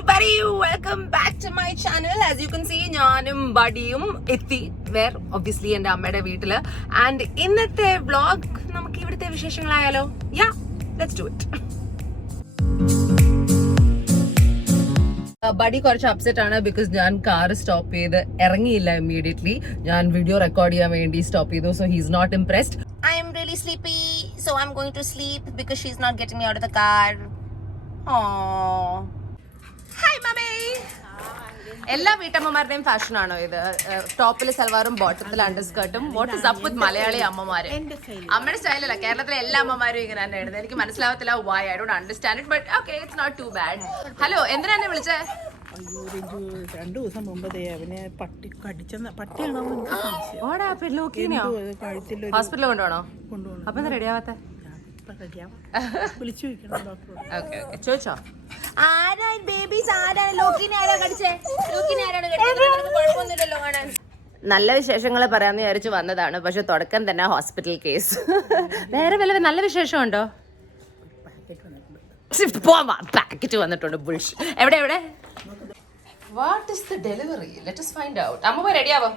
everybody, welcome back to my channel. As you can see, ഞാനും ബഡിയും എത്തി where obviously എൻ്റെ അമ്മയുടെ വീട്ടില്. ആൻഡ് ഇന്നത്തെ വ്ളോഗ് നമുക്ക് ഇവിടുത്തെ വിശേഷങ്ങളായാലോ? യാ, ലെറ്റ്സ് ഡു ഇറ്റ്. ബഡി കുറച്ച് അപ്സെറ്റ് ആണ് ബിക്കോസ് ഞാൻ കാർ സ്റ്റോപ്പ് ചെയ്ത് ഇറങ്ങിയില്ല ഇമ്മീഡിയറ്റ്ലി. ഞാൻ വീഡിയോ റെക്കോർഡ് ചെയ്യാൻ വേണ്ടി സ്റ്റോപ്പ് ചെയ്തു. So he's not impressed. I am really sleepy, so I'm going to sleep because she's not getting me out of the car. Aww. Hi, mommy. എല്ലാ വീട്ടമ്മമാരുടെയും fashion ആണോ ഇത്? ടോപ്പിൽ സൽവാറും ബോട്ടത്തിൽ അണ്ടർസ്കർട്ടും. What is up with Malayali അമ്മമാര്? അമ്മയുടെ സ്റ്റൈലല്ല, കേരളത്തിലെ എല്ലാ അമ്മമാരും ഇങ്ങനെ തന്നെ ഇടുന്നത്. എനിക്ക് മനസ്സിലാവത്തില്ല why, I don't understand it, but okay, it's not too bad. Hello, എന്തിനാ എന്നെ വിളിച്ചേ? അയ്യോ, 2 ദിവസം മുമ്പ് അവനെ പട്ടി കടിച്ചെന്ന പട്ടിയാണോ? ഹോസ്പിറ്റലിൽ കൊണ്ടുപോകണോ? അപ്പൊ എന്താ റെഡി ആവാത്ത? ചോദിച്ചോ ആരാണ് ബേബീസ്? ആരാണ് ലോക്കിനെ? ആരാ കടിച്ചേ? ലോക്കിനെ ആരാണ് കടിച്ചത്? കുഴപ്പമൊന്നുമില്ലല്ലോ കാണാൻ. നല്ല വിശേഷങ്ങൾ പറയാന്ന് വിചാരിച്ചു വന്നതാണ്, പക്ഷെ തുടക്കം തന്നെ ഹോസ്പിറ്റൽ കേസ്. വേറെ വല്ല നല്ല വിശേഷമുണ്ടോ? പാക്കറ്റ് വന്നിട്ടുണ്ട്. ബുൾഷ്. എവിടെ എവിടെ? What is the delivery? Let us find out. Amma boy ready ava.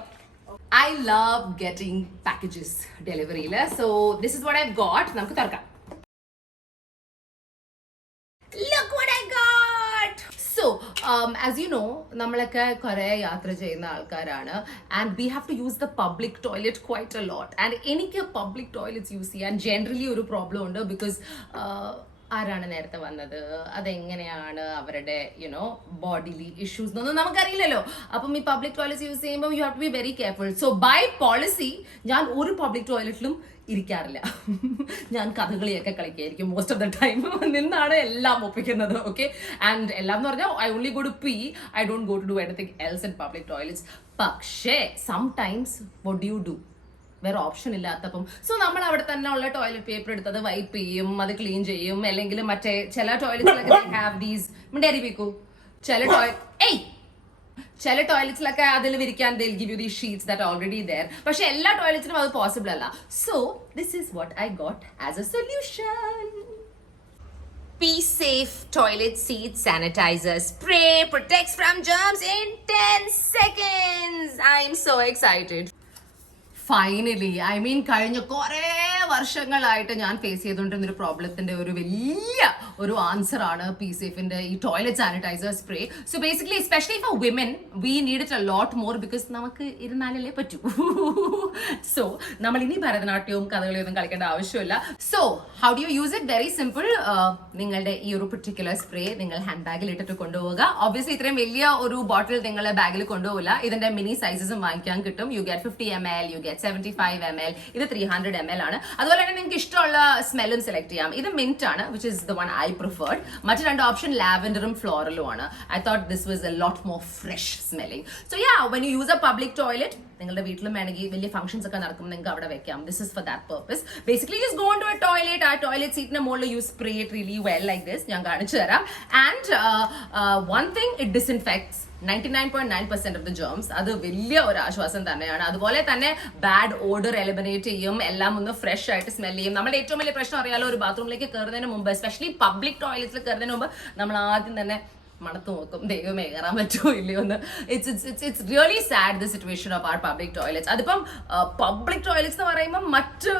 I love getting packages delivery la. So this is what I've got. Namukku tharka. Look what I got. So as you know, nammalakke kore yatra cheyna aalkarana and we have to use the public toilet quite a lot. And enikku public toilets use cheyan generally oru problem undu because ആരാണ് നേരത്തെ വന്നത്, അതെങ്ങനെയാണ് അവരുടെ bodily issues എന്നൊന്നും നമുക്കറിയില്ലല്ലോ. അപ്പം ഈ public toilets use ചെയ്യുമ്പോൾ you have to be very careful. So by policy ഞാൻ ഒരു പബ്ലിക് ടോയ്ലറ്റിലും ഇരിക്കാറില്ല. ഞാൻ കഥകളിയൊക്കെ കളിക്കായിരിക്കും മോസ്റ്റ് ഓഫ് ദ ടൈം. നിന്നാണ് എല്ലാം ഒപ്പിക്കുന്നത്. ഓക്കെ, ആൻഡ് എല്ലാം എന്ന് പറഞ്ഞാൽ I only go to pee, I don't go to do anything else in public toilets. പക്ഷേ sometimes what do you do? വേറെ ഓപ്ഷൻ ഇല്ലാത്തപ്പം സോ നമ്മൾ അവിടെ തന്നെ ഉള്ള ടോയ്ലറ്റ് പേപ്പർ എടുത്തത് വൈപ്പ് ചെയ്യും, അത് ക്ലീൻ ചെയ്യും. അല്ലെങ്കിൽ മറ്റേ ചില ടോയ്ലറ്റ്സിലൊക്കെ ഹാവ് ദീസ് മിണ്ടരിപ്പിക്കൂ ചില ടോയ്ലറ്റ്സിലൊക്കെ അതിൽ വിരിക്കാൻ they'll give you these sheets that are already there. പക്ഷെ എല്ലാ ടോയ്ലറ്റ്സിനും അത് പോസിബിൾ അല്ല. So this is what I got as A solution. Be safe toilet seat sanitizer spray protects from germs in 10 seconds. I'm so excited. Finally, I mean കഴിഞ്ഞ കുറേ വർഷങ്ങളായിട്ട് ഞാൻ face ചെയ്തുകൊണ്ടിരുന്ന ഒരു പ്രോബ്ലത്തിന്റെ ഒരു വലിയ ഒരു ആൻസർ ആണ് പി സേഫിന്റെ ഈ toilet sanitiser spray. So basically especially for women we need it a lot more because നമുക്ക് ഇരുന്നാലല്ലേ പറ്റൂ. സോ നമ്മൾ ഇനി ഭരതനാട്യവും കഥകളിയൊന്നും കളിക്കേണ്ട ആവശ്യമില്ല. So how do you use it? Very simple. നിങ്ങളുടെ ഈ ഒരു പെർട്ടിക്കുലർ സ്പ്രേ നിങ്ങൾ ഹാൻഡ് ബാഗിൽ ഇട്ടിട്ട് കൊണ്ടുപോവുക. ഒബ്വിയസ്ലി ഇത്രയും വലിയ ഒരു ബോട്ടിൽ നിങ്ങളുടെ ബാഗിൽ കൊണ്ടുപോകില്ല. ഇതിന്റെ മിനി സൈസസും വാങ്ങിക്കാൻ കിട്ടും. You get 50 ml, you get 75 ml, ഇത് 300 ml ആണ്. അതുപോലെ തന്നെ നിങ്ങൾക്ക് ഇഷ്ടമുള്ള സ്മെല്ലും സെലക്ട് ചെയ്യാം. ഇത് മിന്റ് ആണ്, which is the one I preferred. മറ്റു 2 ഓപ്ഷൻ ലാവൻഡറും ഫ്ലോറലും ആണ്. I thought this was A lot more fresh smelling. So yeah, when you use a public toilet, നിങ്ങളുടെ വീട്ടിലും വേണമെങ്കിൽ വലിയ ഫംഗ്ഷൻസ് ഒക്കെ നടക്കും, നിങ്ങൾക്ക് അവിടെ വെക്കാം. This is for that purpose. Basically just go to a toilet. ആ ടോയ്ലറ്റ് സീറ്റിന്റെ മുകളിൽ you spray it really well like this. ഞാൻ കാണിച്ചു തരാം. And one thing, it disinfects 99.9% of the germs. അത് വലിയ ഒരു ആശ്വാസം തന്നെയാണ്. അതുപോലെ തന്നെ ബാഡ് ഓർഡർ എലിമിനേറ്റ് ചെയ്യും. എല്ലാം ഒന്ന് ഫ്രഷ് ആയിട്ട് സ്മെൽ ചെയ്യും. നമ്മുടെ ഏറ്റവും വലിയ പ്രശ്നം അറിയാലോ, ഒരു ബാത്റൂമിലേക്ക് കയറുന്നതിന് മുമ്പ്, എസ്പെഷ്യലി പബ്ലിക് ടോയ്ലറ്റ്സിൽ കയറുന്നതിന് മുമ്പ് നമ്മൾ ആദ്യം തന്നെ മണത്ത് നോക്കും, ദൈവമേ കയറാൻ പറ്റുമോ ഇല്ലയോ എന്ന്. It's really sad the situation of our public toilets. അതിപ്പം പബ്ലിക് ടോയ്ലറ്റ്സ് എന്ന് പറയുമ്പോൾ മറ്റ്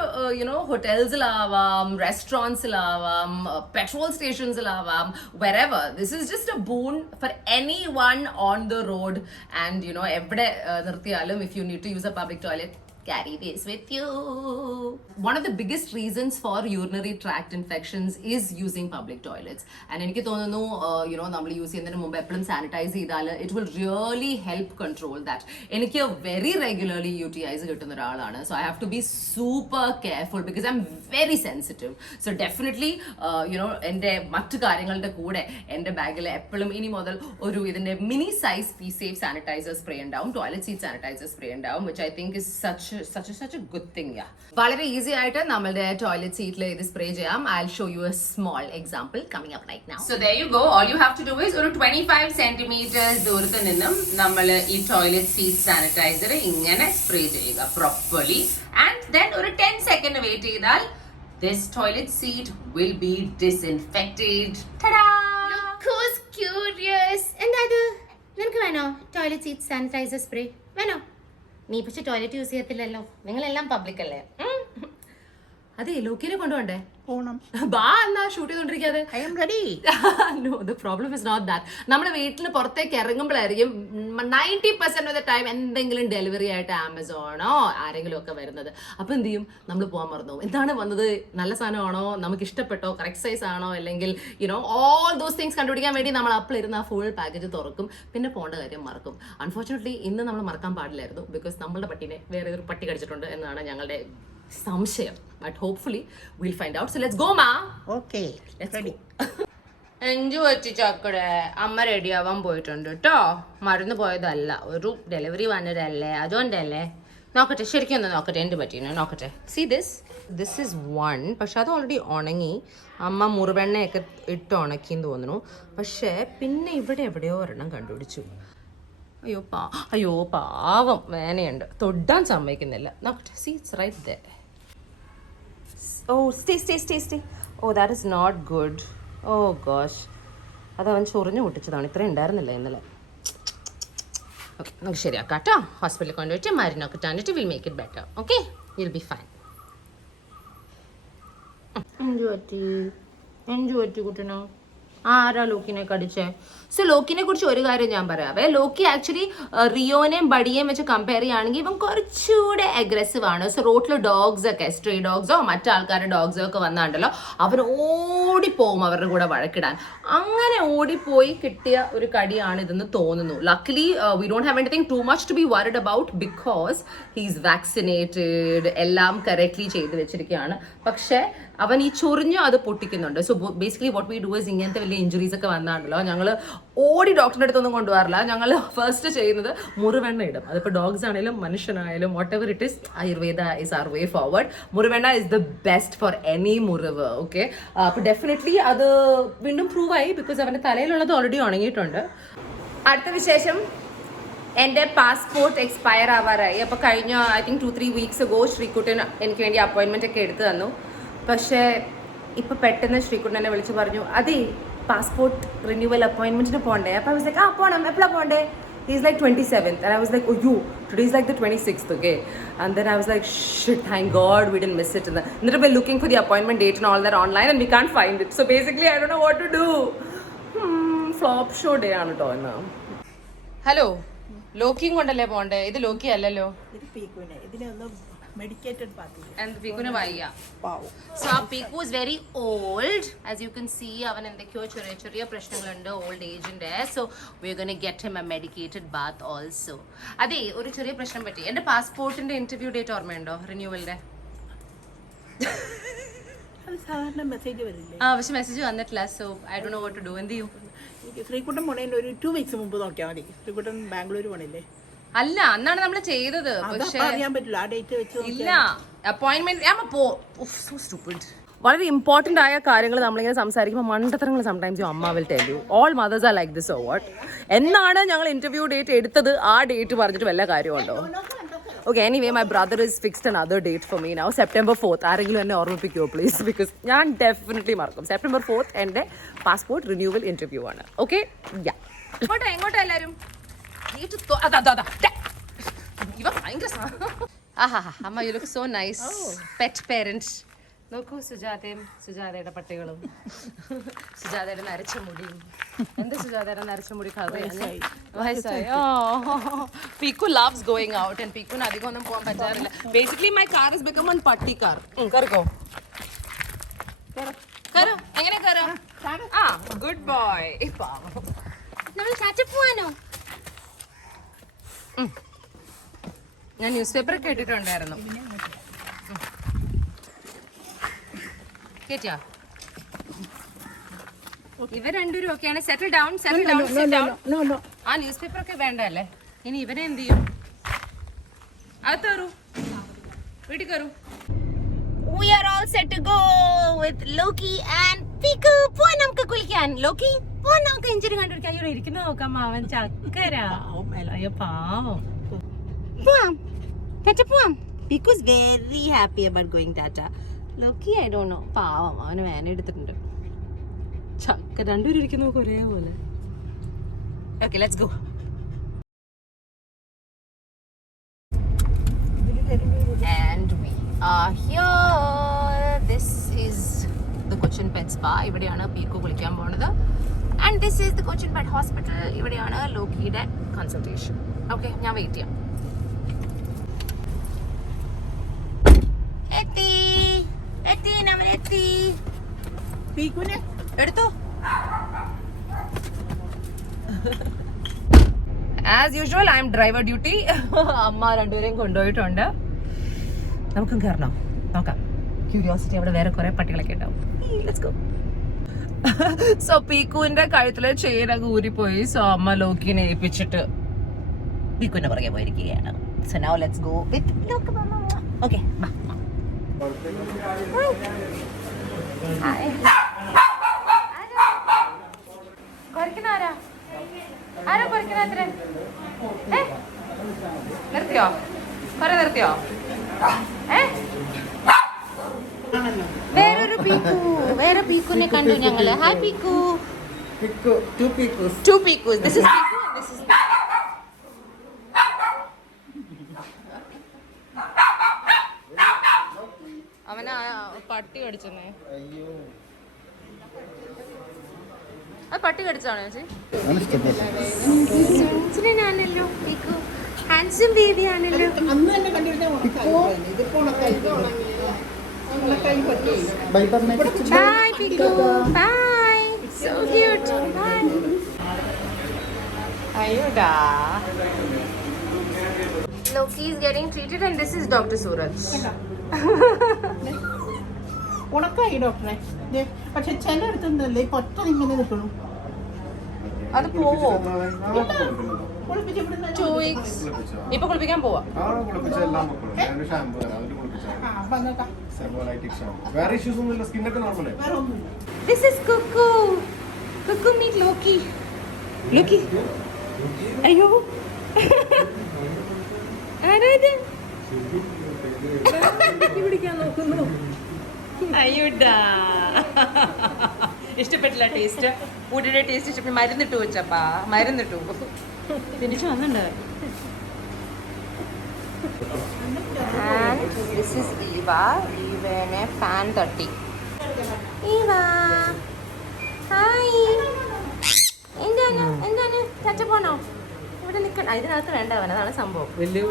ഹോട്ടൽസിലാവാം, റെസ്റ്റോറൻറ്റ്സിലാവാം, പെട്രോൾ സ്റ്റേഷൻസിലാവാം, wherever. This is just a boon for any one on the road. And എവിടെ നിർത്തിയാലും if you need to use a public toilet, carry this with you. One of the biggest reasons for urinary tract infections is using public toilets. And എനിക്ക് തോന്നുന്നു നമ്മൾ use ചെയ്യുന്നതിന് മുമ്പ് എപ്പോഴും sanitise ചെയ്താൽ it will really help control that. എനിക്ക് very regularly UTIs കിട്ടുന്ന ഒരാളാണ്. So I have to be super careful because I M very sensitive. So definitely എൻ്റെ മറ്റു കാര്യങ്ങളുടെ കൂടെ എൻ്റെ ബാഗിൽ എപ്പോഴും ഇനി മുതൽ ഒരു ഇതിൻ്റെ mini size Pee Safe sanitiser spray ഉണ്ടാവും, ടോയ്ലറ്റ് സീറ്റ് സാനിറ്റൈസർ സ്പ്രേ ഉണ്ടാവും, which I think is such a good thing. Yeah, വളരെ ഈസി ആയിട്ട് നമ്മുടെ ടോയ്ലറ്റ് സീറ്റിൽ ഇത് സ്പ്രേ ചെയ്യാം. I'll show you a small example coming up right now. So there you go. All you have to do is ഒരു 25 centimeters ദൂരത്ത് നിന്നും നമ്മൾ ഈ ടോയ്ലറ്റ് സീറ്റ് സാനിറ്റൈസർ ഇങ്ങനെ സ്പ്രേ ചെയ്യുക properly, and then ഒരു 10 second വെയിറ്റ് ചെയ്താൽ this toilet seat will be disinfected. Ta-da! Look who's curious. Toilet seat sanitiser spray വേണോ? നീ പക്ഷെ ടോയ്ലറ്റ് യൂസ് ചെയ്യത്തില്ലല്ലോ, നിങ്ങളെല്ലാം പബ്ലിക് അല്ലേ. അതെ, ലോക്കിനെ കൊണ്ടുപോണ്ടേ? പോണം. ബാ എന്നാ ഷൂട്ട് ചെയ്തോണ്ടിരിക്കാതെ. I am ready. No, the problem is not that. നമ്മുടെ വീട്ടിൽ പുറത്തേക്ക് ഇറങ്ങുമ്പോഴായിരിക്കും 90% ഓഫ് ദ ടൈം എന്തെങ്കിലും ഡെലിവറി ആയിട്ട് ആമസോണോ ആരെങ്കിലും ഒക്കെ വരുന്നത്. അപ്പൊ എന്ത് ചെയ്യും? നമ്മൾ പോകാൻ മറന്നു. എന്താണ് വന്നത്? നല്ല സാധനമാണോ, നമുക്ക് ഇഷ്ടപ്പെട്ടോ, കറക്റ്റ് സൈസ് ആണോ, അല്ലെങ്കിൽ ഓൾ ദോസ് തിങ്സ് കണ്ടുപിടിക്കാൻ വേണ്ടി നമ്മൾ അപ്പോൾ ഇരുന്ന് ആ ഫുൾ പാക്കേജ് തുറക്കും, പിന്നെ പോകേണ്ട കാര്യം മറക്കും. അൺഫോർച്ചുനേറ്റ്ലി ഇന്ന് നമ്മൾ മറക്കാൻ പാടില്ലായിരുന്നു, ബിക്കോസ് നമ്മളുടെ പട്ടീനെ വേറെ ഒരു പട്ടി കടിച്ചിട്ടുണ്ട് എന്നാണ് ഞങ്ങളുടെ സംശയം. But hopefully will find out. So let's go മാ. Okay, ready. എഞ്ചു വെച്ച് ചക്കടെ അമ്മ റെഡി ആവാൻ പോയിട്ടുണ്ട് കേട്ടോ. മറന്നു പോയതല്ല, ഒരു ഡെലിവറി വന്നതല്ലേ, അതുകൊണ്ടല്ലേ. നോക്കട്ടെ, ശരിക്കും ഒന്ന് നോക്കട്ടെ എന്ത് പറ്റീനോ നോക്കട്ടെ. See this is one. പക്ഷെ അത് ഓൾറെഡി ഉണങ്ങി, അമ്മ മുറിവെണ്ണയൊക്കെ ഇട്ട് ഉണക്കിയെന്ന് തോന്നുന്നു. പക്ഷേ പിന്നെ ഇവിടെ എവിടെയോ ഒരെണ്ണം കണ്ടുപിടിച്ചു. അയ്യോ പാവം, വേനയുണ്ട്, തൊടാൻ സമ്മതിക്കുന്നില്ല. നോക്കട്ടെ, see it's right there. Oh, stay. Oh, that is not good. Oh gosh. അതവൻ ചൊറിഞ്ഞു പൊട്ടിച്ചതാണ്, ഇത്രയും ഉണ്ടായിരുന്നില്ല ഇന്നലെ. ഓക്കെ, നമുക്ക് ശരിയാക്കാം കേട്ടോ. ഹോസ്പിറ്റലിൽ കൊണ്ടുപോയിട്ട് മരുന്നൊക്കെ തന്നിട്ട് will make it better. Okay, will be fine. എഞ്ചു പറ്റി കുട്ടനോ? ആരാ ലോക്കിനെ കടിച്ചേ? സോ ലോക്കിനെ കുറിച്ച് ഒരു കാര്യം ഞാൻ പറയാവേ. ലോക്കി ആക്ച്വലി റിയോനെയും ബഡിയെയും വെച്ച് കമ്പയർ ചെയ്യുകയാണെങ്കിൽ ഇവൻ കുറച്ചുകൂടെ അഗ്രസീവ് ആണ്. സോ റോട്ടിൽ ഡോഗ്സ് ഒക്കെ, സ്ട്രേ ഡോഗ്സോ മറ്റാൾക്കാരുടെ ഡോഗ്സോ ഒക്കെ വന്നാണ്ടല്ലോ, അവർ ഓടിപ്പോവും അവരുടെ കൂടെ വഴക്കിടാൻ. അങ്ങനെ ഓടിപ്പോയി കിട്ടിയ ഒരു കടിയാണ് ഇതെന്ന് തോന്നുന്നു. Luckily we don't have anything to much to be worried about, because he's vaccinated, എല്ലാം കറക്റ്റ്ലി ചെയ്ത് വെച്ചിരിക്കുകയാണ്. പക്ഷേ അവൻ ഈ ചൊറിഞ്ഞ് അത് പൊട്ടിക്കുന്നുണ്ട്. So basically what we do is, ഇങ്ങനത്തെ വലിയ ഇഞ്ചുറീസ് ഒക്കെ വന്നാണല്ലോ, ഞങ്ങൾ ഓടി ഡോക്ടറിൻ്റെ അടുത്തൊന്നും കൊണ്ടുപോകാറില്ല. ഞങ്ങൾ ഫസ്റ്റ് ചെയ്യുന്നത് മുറിവെണ്ണ ഇടും. അതിപ്പോൾ ഡോഗ്സ് ആണെങ്കിലും മനുഷ്യനായാലും whatever it is, Ayurveda is our way forward. മുറിവെണ്ണ is the best for any മുറിവ്. ഓക്കെ, അപ്പോൾ ഡെഫിനറ്റ്ലി അത് വീണ്ടും പ്രൂവ് ആയി, ബിക്കോസ് അവൻ്റെ തലയിലുള്ളത് ഓൾറെഡി ഉണങ്ങിയിട്ടുണ്ട്. അടുത്ത വിശേഷം, എൻ്റെ പാസ്പോർട്ട് എക്സ്പയർ ആവാറായി. അപ്പോൾ കഴിഞ്ഞ I think 2-3 weeks ago Sreekuttan എനിക്ക് വേണ്ടി അപ്പോയിൻമെൻ്റ് ഒക്കെ എടുത്തു തന്നു. പക്ഷേ ഇപ്പോൾ പെട്ടെന്ന് ശ്രീകുട്ടൻ എന്നെ വിളിച്ച് പറഞ്ഞു, അതെ പാസ്പോർട്ട് റിന്യൂവൽ അപ്പോയിൻമെൻറ്റിന് പോകണ്ടേ? അപ്പോൾ ഐ വാസ് ലൈക്ക്, പോകണം, എപ്പോഴാണ് പോകണ്ടേ? He's like 27th and I was like, oh you, today is like the 26th, okay? And then I was like, shit, thank God we didn't miss it. And then we're looking for the appointment date and all that online and we can't find it. So basically I don't know what to do. Flop show day ആണ് കേട്ടോ ഇന്ന്. Hello, ലോക്കിയും കൊണ്ടല്ലേ പോകണ്ടേ? ഇത് Lockie അല്ലല്ലോ, ഇത് പീക്കുനെ. ഇതിനൊന്നും medicated Pathu. And പീക്കുന് വയ്യ. പാവം. So our Piku is very old. As you can see, അവൻ എന്തൊക്കെയോ ചെറിയ പ്രശ്നങ്ങളുണ്ട്, old ഏജിൻ്റെ. So we're going to get him a medicated bath also. അതെ, ഒരു ചെറിയ പ്രശ്നം പറ്റി. എൻ്റെ പാസ്പോർട്ടിൻ്റെ ഇന്റർവ്യൂ ഡേറ്റ് ഓർമ്മയുണ്ടോ റിന്യൂവലിൻ്റെ? അത് സാധാരണ മെസ്സേജ് വരില്ലേ? പക്ഷെ മെസ്സേജ് വന്നിട്ടില്ല. So I don't know what to do. എന്ത് ചെയ്യും? ശ്രീകുട്ടൻ പോണേൻ്റെ ഒരു 2 weeks മുമ്പ് നോക്കിയാൽ മതി. ശ്രീകുട്ടൻ ബാംഗ്ലൂർ പോണില്ലേ? അല്ല, അന്നാണ് നമ്മൾ ചെയ്തത്. പക്ഷേ അറിയാൻ പറ്റില്ല, ആ ഡേറ്റ് വെച്ച് ഇല്ല. അപ്പോയിന്റ്മെന്റ് വളരെ ഇമ്പോർട്ടന്റ് ആയ കാര്യങ്ങൾ നമ്മളിങ്ങനെ സംസാരിക്കുമ്പോൾ മണ്ടത്തരങ്ങൾ സംടൈംസ് യു അമ്മ will tell you. All mothers are like this or what? എന്നാണ് ഞങ്ങൾ ഇന്റർവ്യൂ ഡേറ്റ് എടുത്തത് ആ ഡേറ്റ് പറഞ്ഞിട്ട് വല്ല കാര്യമുണ്ടോ? Okay, anyway my brother is fixed another date for me now, September 4th. ആരെങ്കിലും എന്നെ ഓർമ്മിപ്പിക്കുമോ പ്ലീസ്? ബിക്കോസ് ഞാൻ ഡെഫിനറ്റ്ലി മറക്കും. September 4th എൻ്റെ പാസ്പോർട്ട് റിന്യൂവൽ ഇന്റർവ്യൂ ആണ്. ഓക്കെ, എങ്ങോട്ടാ എല്ലാവരും? അമ്മ, you look so nice. Pet parent. നോക്കൂ, സുജാതയുടെ പട്ടികളും സുജാതയുടെ നരച്ച മുടിയും. എന്താ സുജാതയുടെ നരച്ച മുടി വയസ്സായി. Peeku loves going out and പീക്കുന് അധികം ഒന്നും പോകാൻ പറ്റാറില്ല. Basically my car is become one പട്ടി കാർ. കയറിക്കോ, കയറോ. എങ്ങനെ കയറാം? Good boy. നമ്മൾ ചാച്ച പോവാനോ? ഞാൻ ന്യൂസ് പേപ്പർ കേട്ടിട്ടുണ്ടായിരുന്നു. കേട്ടിയാ? ഇവർ രണ്ടുപേരും ഒക്കെയാണ്. Settle down. ആ ന്യൂസ് പേപ്പർ ഒക്കെ വേണ്ടല്ലേ? ഇനി ഇവരെ എന്ത് ചെയ്യും? അകത്ത് കയറൂ, വീട്ടിൽ കയറൂ. We are all set to go with Loki and Piku. പോവാൻ നമുക്ക് കുളിക്കാൻ. ലോക്കി, പോവാൻ നമുക്ക് ഇഞ്ചിരി കണ്ടിരിക്കാൻ. അയ്യോ, ഇരിക്കുന്നത് നോക്കാം. അവൻ ചക്കര. അയ്യോ പാവം. പോവാം, പോവാം. Piku is very happy about going Tata. Loki, I don't know. പാവം, അവന് വേന എടുത്തിട്ടുണ്ട്. ചക്ക രണ്ടുപേരും ഇരിക്കുന്നു ഒരേപോലെ. Okay, let's go. സ്പാ. ഇവിടെയാണ് പീക്കു കുളിക്കാൻ പോണത്. And this is the Cochin pet hospital. ഇവിടെയാണ് ലോക്കിയുടെ കൺസൾട്ടേഷൻ. ഓക്കെ, ഞാൻ വെയിറ്റ് ചെയ്യാം. പീക്കുനെ എടുത്തോ. As usual I M driver duty. അമ്മ രണ്ടുപേരെയും കൊണ്ടുപോയിട്ടുണ്ട്. നമുക്കും കയറണം, നോക്കാം. ക്യൂരിയോസിറ്റി, അവിടെ വേറെ കുറെ പട്ടികളൊക്കെ ഉണ്ടാവും. Let's go. സോ പീക്കുവിന്റെ കഴുത്തിലെ ചെയിനൊക്കെ ഊരിപ്പോയി. സോ അമ്മ ലോക്കിനെ ഏൽപ്പിച്ചിട്ട് പീക്കുവിന്റെ പുറകെ പോയിരിക്കുകയാണ്. So now let's go with lock. Okay, ബാ. കൊരക്കനാരാ? ആരാ കൊരക്കനാത്ര? നിർത്തിയോ? കൊറേ നിർത്തിയോ? വേറെ പീക്കുനെ കണ്ടു ഞങ്ങള്. Hi Piku. Two പീക്കൂസ്. This is Piku and this is Piku. അവനാ പട്ടി കടിച്ചെന്നേ. അത് പട്ടി കടിച്ചാണോ ചേച്ചി? ആണല്ലോ പീക്കു. ഹാൻസം ബേബി ആണല്ലോ. Bye Piku. Bye. So cute. Bye. Ayuda. Loki is getting treated and this is Dr. Suraj. ഉണക്കായി ഡോക്ടറെ. പക്ഷെ ചിലയിടത്തുണ്ടല്ലേ പൊറ്റ ഇങ്ങനെ നിൽക്കണം. അത് പോവോ? 2 weeks. ഇപ്പൊ കുളിപ്പിക്കാൻ പോവാ. This is Cuckoo. Cuckoo meet Loki. Loki. അയ്യോ. ആരാത്? പിടിക്കാൻ നോക്കുന്നു. അയ്യോടാ. ഇഷ്ടപ്പെട്ടില്ല ടേസ്റ്റ്. ഫുഡിന്റെ ടേസ്റ്റ് ഇഷ്ടപ്പെട്ടു. മരുന്നിട്ടു വെച്ചപ്പാ. മരുന്നിട്ടു തിരിച്ചു വന്നിട്ടുണ്ട്. And this is Eva. Eva fan 30. Eva. Hi. എന്താണ് ചാച്ച പോണോ? ഇവിടെ നിൽക്കണ്ട. ഇതിനകത്ത് വേണ്ടവൻ, അതാണ് സംഭവം. വലിയ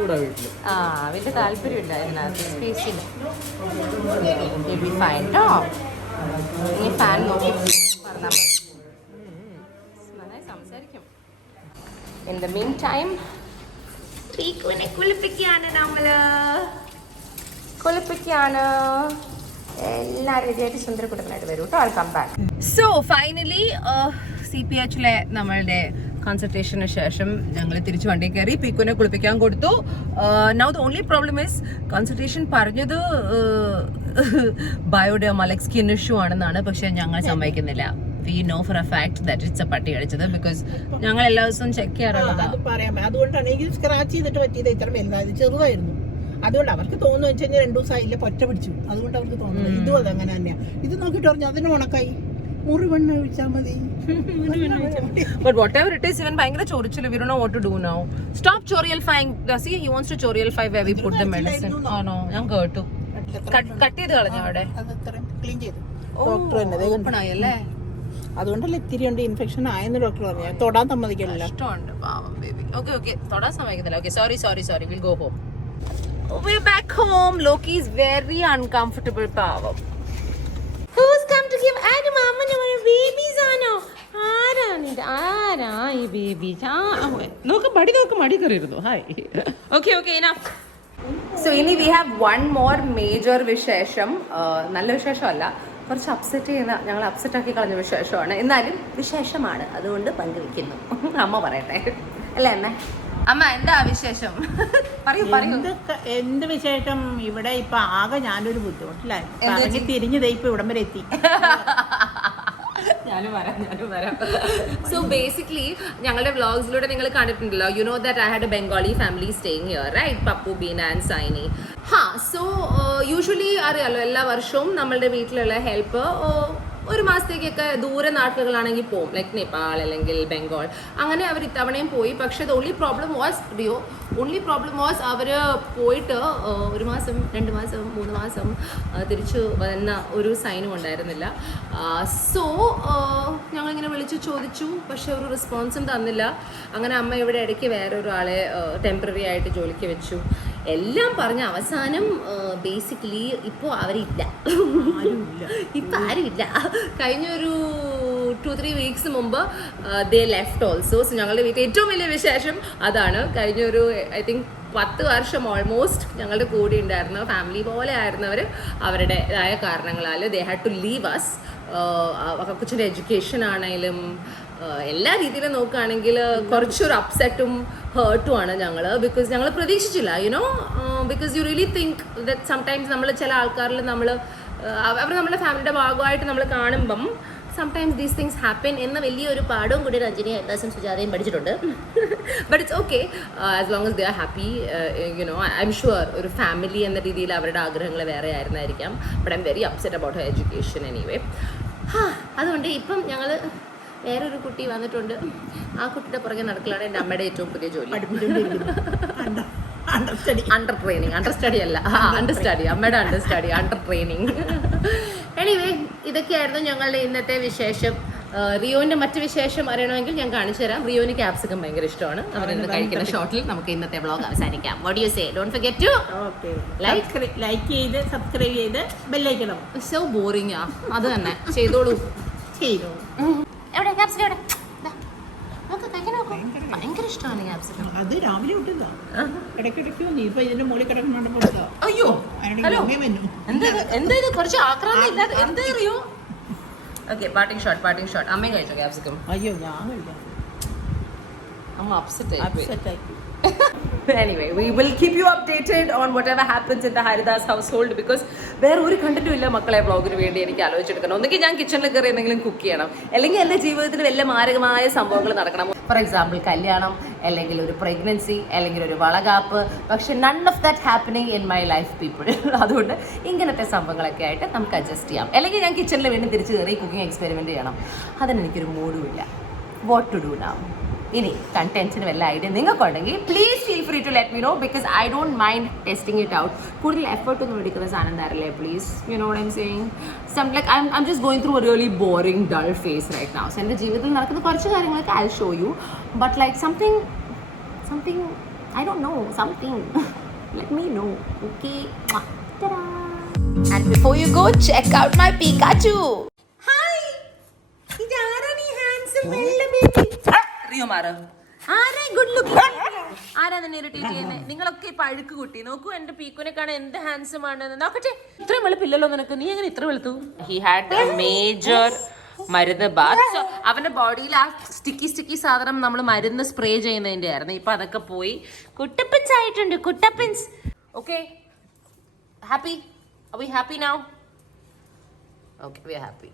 താല്പര്യമില്ല ഇതിനകത്ത്, സ്പേസിൽ. ഫൈൻ ട്ടോ. നീ ഫാൻ നോക്കി പറഞ്ഞാൽ മതി. നന്നായി സംസാരിക്കും. In the meantime, പീക്കുവിനെ കുളിപ്പിക്കുകയാണ് നമ്മള്. എല്ലാം റെഡിയായിട്ട് സുന്ദരക്കുട്ടനായിട്ട് വരും കേട്ടോ. Come back. സോ ഫൈനലി CPHലെ നമ്മളുടെ കൺസൾട്ടേഷന് ശേഷം ഞങ്ങൾ തിരിച്ച് വണ്ടി കയറി പീക്കുവിനെ കുളിപ്പിക്കാൻ കൊടുത്തു. Now the only problem is consultation പറഞ്ഞത് ബയോഡെർമ ലൈക് സ്കിൻ ഇഷ്യൂ ആണെന്നാണ്. പക്ഷെ ഞങ്ങൾ സമ്മതിക്കുന്നില്ല. We know for a fact that it's a പട്ടി കടിച്ചത്. ബിക്കോസ് ഞങ്ങൾ എല്ലാ ദിവസവും ചെക്ക് ചെയ്യാറുള്ളതാണ്. അതുകൊണ്ടാണ് എനിക്ക് സ്ക്രാച്ച് ചെയ്തിട്ട് പറ്റിയത്. ഇത്ര വലുതായത് ചെറുതായിരുന്നു. അതുകൊണ്ട് അവർക്ക് തോന്നുന്നു വെച്ച് കഴിഞ്ഞാൽ 2 ദിവസം ഇല്ല പൊറ്റ പിടിച്ചു. അതുകൊണ്ട് അവർക്ക് തോന്നുന്നത് ഇതും അതങ്ങനെ തന്നെയാ. ഇത് നോക്കിട്ട് പറഞ്ഞു അതിന് ഉണക്കായി മുറിവെണ്ണ ഒഴിച്ചാൽ മതി. But whatever it is, even ഭയങ്കര ചൊറിച്ചില്. We don't know what to do now. Stop chorialifying. See, he wants to chorialify where we put the medicine. ആണോ? ഞാൻ കേട്ടു. കട്ട് ചെയ്ത് കളഞ്ഞു അവിടെ. ക്ലീൻ ചെയ്തു. ഡോക്ടർ തന്നെ ഓപ്പൺ ആയല്ലേ. അതുകൊണ്ടല്ലേ ഇത്തിരി ഉണ്ട് ഇൻഫെക്ഷൻ ആയെന്ന് ഡോക്ടർ പറഞ്ഞു. തൊടാൻ സമ്മതിക്കില്ല. ഇഷ്ടമുണ്ട് പാവം ബേബി. ഓക്കെ തൊടാൻ സമ്മതിക്കുന്നില്ല. Okay sorry will go home. We're back home. Loki is very uncomfortable പാവം. Who's come to give Adam അമ്മനെ babies ആണോ? ആരാ ഈ ബേബീസ്? നോക്ക് മടി കയറിയിരുന്നു. ഹായ്. Okay enough. So ഇനി we have one more major വിശേഷം. നല്ല വിശേഷമല്ല, കുറച്ച് അപ്സെറ്റ് ചെയ്യുന്ന, ഞങ്ങൾ അപ്സെറ്റ് ആക്കി കളഞ്ഞ വിശേഷമാണ്. എന്നാലും വിശേഷമാണ്, അതുകൊണ്ട് പങ്കുവെക്കുന്നു. അമ്മ പറയട്ടെ അല്ലേ അമ്മ എന്താ വിശേഷം? പറയൂ. എന്ത് വിശേഷം? ഇവിടെ ഇപ്പൊ ആകെ ഞാനൊരു ബുദ്ധിമുട്ടിലായി. തിരിഞ്ഞു ഇപ്പൊ ഇവിടം വരെ എത്തി. ഞാനും വരാം. സോ ബേസിക്കലി ഞങ്ങളുടെ വ്ളോഗ്സിലൂടെ നിങ്ങൾ കണ്ടിട്ടുണ്ടല്ലോ. You know that I had a Bengali family staying here, right? Pappu, Beena and Saini. So usually അറിയാലോ, എല്ലാ വർഷവും നമ്മളുടെ വീട്ടിലുള്ള ഹെൽപ്പ് ഒരു മാസത്തേക്കൊക്കെ ദൂരെ നാട്ടുകളാണെങ്കിൽ പോകും, ലൈക്ക് നേപ്പാൾ അല്ലെങ്കിൽ ബംഗാൾ, അങ്ങനെ അവർ ഇത്തവണയും പോയി. പക്ഷേ ദ ഓൺലി പ്രോബ്ലം വാസ് അവർ പോയിട്ട് 1 മാസം 2 മാസം 3 മാസം തിരിച്ചു വന്ന ഒരു സൈനും ഉണ്ടായിരുന്നില്ല. സോ ഞങ്ങളിങ്ങനെ വിളിച്ച് ചോദിച്ചു, പക്ഷെ ഒരു റെസ്പോൺസും തന്നില്ല. അങ്ങനെ അമ്മ ഇവിടെ ഇടയ്ക്ക് വേറെ ഒരാളെ ടെമ്പററി ആയിട്ട് ജോലിക്ക് വെച്ചു. എല്ലാം പറഞ്ഞ അവസാനം ബേസിക്കലി ഇപ്പോൾ അവരില്ല, ഇപ്പം ആരുമില്ല. കഴിഞ്ഞൊരു 2-3 വീക്സ് മുമ്പ് ദേ ലെഫ്റ്റ് ഓൾസോ. സോ ഞങ്ങളുടെ വീട്ടിൽ ഏറ്റവും വലിയ വിശേഷം അതാണ്. കഴിഞ്ഞൊരു ഐ തിങ്ക് 10 വർഷം ഓൾമോസ്റ്റ് ഞങ്ങളുടെ കൂടെ ഉണ്ടായിരുന്ന ഫാമിലി പോലെ ആയിരുന്നവർ അവരുടേതായ കാരണങ്ങളാൽ they had to leave us. കൊച്ചിൻ്റെ എഡ്യൂക്കേഷൻ ആണെങ്കിലും എല്ലാ രീതിയിലും നോക്കുകയാണെങ്കിൽ കുറച്ചൊരു അപ്സെറ്റും ഹേർട്ടും ആണ് ഞങ്ങൾ. ബിക്കോസ് ഞങ്ങൾ പ്രതീക്ഷിച്ചില്ല, you know, because you really think that sometimes നമ്മൾ ചില ആൾക്കാരിൽ നമ്മൾ അവർ നമ്മുടെ ഫാമിലിയുടെ ഭാഗമായിട്ട് നമ്മൾ കാണുമ്പം സംടൈംസ് ദീസ് തിങ്സ് ഹാപ്പൻ എന്ന വലിയൊരു പാഠവും കൂടി രഞ്ജിനി ഹരിദാസും സുജാതയും പഠിച്ചിട്ടുണ്ട്. But it's okay as long as they are happy. You know I am sure ഒരു ഫാമിലി എന്ന രീതിയിൽ അവരുടെ ആഗ്രഹങ്ങൾ വേറെ ആയിരുന്നായിരിക്കാം. But I M very upset about her education anyway. അതുകൊണ്ട് ഇപ്പം ഞങ്ങൾ വേറൊരു കുട്ടി വന്നിട്ടുണ്ട്. ആ കുട്ടിയുടെ പുറകെ നടക്കലാണ് എൻ്റെ അമ്മയുടെ ഏറ്റവും പുതിയ ജോലി. അണ്ടർ സ്റ്റഡി അമ്മയുടെ under study under training. Anyway ഇതൊക്കെയായിരുന്നു ഞങ്ങളുടെ ഇന്നത്തെ വിശേഷം. റിയോന്റെ മറ്റു വിശേഷം അറിയണമെങ്കിൽ ഞാൻ കാണിച്ചു തരാം. റിയോന് ക്യാപ്സിക്കം ഭയങ്കര ഇഷ്ടമാണ്. അവരിന്ന് കഴിക്കുന്ന ഷോട്ടിൽ നമുക്ക് ഇന്നത്തെ വ്ളോഗ് അവസാനിക്കാം. What you say? Don't forget to like ചെയ്ത് സബ്സ്ക്രൈബ് ചെയ്ത് ബെല്ലൈക്കണം. സോ ബോറിംഗ് ആ, അത് തന്നെ ചെയ്തോളൂ. എവിടെ ക്യാപ്സിക്കം? എവിടെ നോക്ക്, കഴിക്കാൻ നോക്കൂ. ഭയങ്കര ഇഷ്ടമാണ് ക്യാപ്സിക്കം. അത് രാവിലെ വിട്ടതാ, ഇടയ്ക്കിടയ്ക്ക് നീ ഇപ്പൊ ഇതിന്റെ മുകളിൽ കിടക്കുന്നുണ്ടോ? അയ്യോ എന്താ ഇത് കുറച്ച് ആക്രാന്തം ഇല്ലാതെ എന്താ അറിയോ? Okay, parting shot. അമ്മയും കഴിച്ചോ ക്യാപ്സിക്കം? അയ്യോ ഞാൻ കഴിക്കാം. അമ്മ അപ്സെറ്റ് ആയി. Anyway, we will keep you updated on whatever happens in the Haridas household because വേറെ ഒരു കണ്ടന്റും ഇല്ല മക്കളെ വ്ളോഗിന് വേണ്ടി എനിക്ക് ആലോചിച്ചെടുക്കണം. ഒന്നുകിൽ ഞാൻ കിച്ചണിൽ കയറി എന്തെങ്കിലും കുക്ക് ചെയ്യണം, അല്ലെങ്കിൽ എൻ്റെ ജീവിതത്തിൽ വല്ല മാരകമായ സംഭവങ്ങൾ നടക്കണം. ഫോർ എക്സാമ്പിൾ കല്യാണം, അല്ലെങ്കിൽ ഒരു പ്രഗ്നൻസി, അല്ലെങ്കിൽ ഒരു വളകാപ്പ്. പക്ഷെ none of that happening in my life people. അതുകൊണ്ട് ഇങ്ങനത്തെ സംഭവങ്ങളൊക്കെ ആയിട്ട് നമുക്ക് അഡ്ജസ്റ്റ് ചെയ്യാം. അല്ലെങ്കിൽ ഞാൻ കിച്ചണിൽ വീണ്ടും തിരിച്ച് കയറി കുക്കിംഗ് എക്സ്പെരിമെൻറ്റ് ചെയ്യണം. അതിനെനിക്കൊരു മൂഡും ഇല്ല. What to do now? ഇനി കണ്ടന്റിന് വല്ല ഐഡിയ നിങ്ങൾക്കുണ്ടെങ്കിൽ please feel free to let me know because I don't mind testing it out. കൂടുതൽ എഫേർട്ടൊന്നും എടുക്കുന്ന സാധനം തരില്ലേ please? You know what I am saying? Like I am just going through a really boring dull phase right now. So എൻ്റെ ജീവിതത്തിൽ നടക്കുന്ന കുറച്ച് കാര്യങ്ങളൊക്കെ I show you. But like something I don't know, something let me no. Okay, ta-da. And before you go, check out my Pikachu. Hi, ഇതാരാണ് ഈ handsome വെള്ള baby? Rio മാറ്. ആരാ ഗുഡ് ലുക്കിംഗ്? ആരാ തന്നെ ഇറിറ്റേറ്റ് ചെയ്യുന്നത്? നിങ്ങളൊക്കെ ഇപ്പൊ അഴുക്ക് കുട്ടി നോക്കൂ, എന്റെ പീക്കുനെ കാണാൻ എന്ത് ഹാൻസം ആണ്. നോക്കട്ടെ, ഇത്രയും വെളുപ്പില്ലല്ലോ നിനക്ക്. നീ എങ്ങനെ ഇത്ര വെളുത്തു? He had a major മരുന്ന് ബാത്ത്. അവന്റെ ബോഡിയിൽ ആ സ്റ്റിക്കി സാധനം നമ്മൾ മരുന്ന് സ്പ്രേ ചെയ്യുന്നതിന്റെ ആയിരുന്നു. ഇപ്പൊ അതൊക്കെ പോയി കുട്ടപ്പൻസ് ആയിട്ടുണ്ട്. കുട്ടപ്പൻസ്. Okay, happy? Are we happy now? Okay, we are happy.